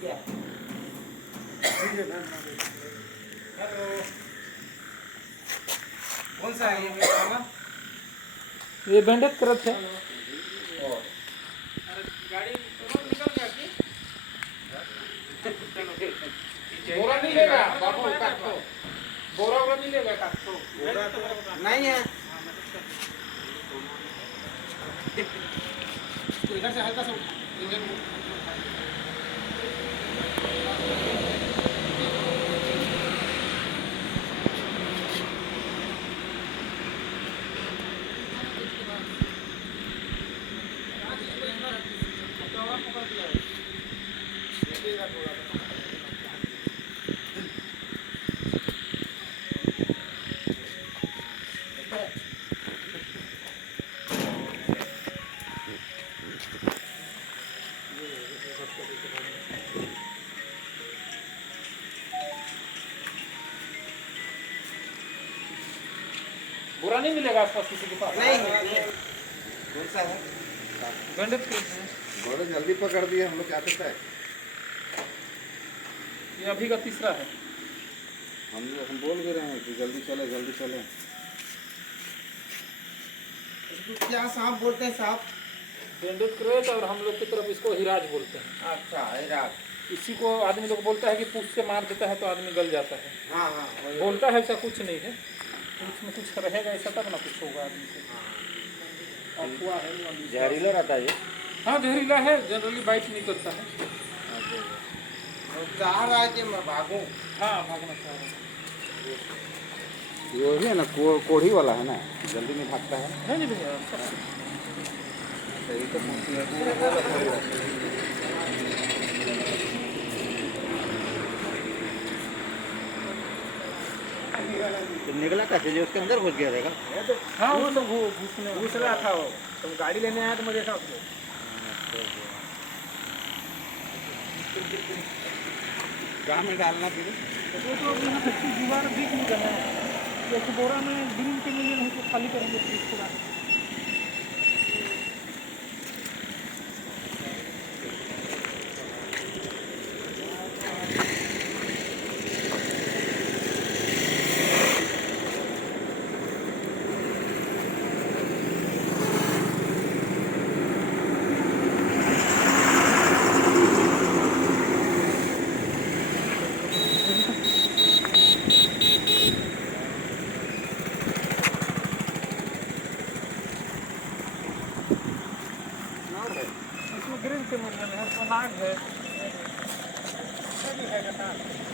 Hello, कौन सा है ये खाना? ये बैंडेज करत है। गाड़ी निकल गया कि? बोरा नहीं लेगा बाबू, काट दो। बोरा नहीं लेगा, काट दो। बोरा तो नहीं है। इधर से हल्का सा इंजन बुरा नहीं मिलेगा आसपास किसी के पास? नहीं। कौन सा है? बैंडेज करत है। बड़े जल्दी पकड़ दिए हम लोग, क्या करता है? ये अभी का तीसरा है। हम बोल भी रहे हैं कि जल्दी चले जल्दी चले। इसको क्या सांप बोलते हैं? सांप? बैंडेज क्रेट, और हम लोग की तरफ इसको हिराज बोलते हैं। अच्छा, हिराज। इसी को आदमी लोग बोलता है कि पूछ से मार देता है तो आदमी गल जाता है। हाँ हाँ, वही। बोलता है ऐसा कुछ नहीं है, उसमें कुछ रहेगा ऐसा तब ना कुछ होगा आदमी को। अफवाह है। जहरीला रहता है ये। हाँ जहरीला है, जनरली बाइट नहीं करता है। और चाह रहा है कि मैं भागूं। हाँ भागना चाह रहा है। ये वही है ना, कोढ़ी वाला है ना, जल्दी नहीं भागता है। नहीं भैया, सही तो निकला कैसे? जो उसके अंदर घुस गया रहेगा। हाँ वो तो घुस रहा था वो, तो गाड़ी लेने आया तो मैं देखा उसको। कहाँ में डालना फिर? वो तो अभी यहाँ तक दीवार दिख नहीं रहा है, जैसे बोरा में ग्रीन के लिए नहीं तो खाली करेंगे फिर इसके बाद। इसमें ग्रिल से मिल रहा है, नाग है, है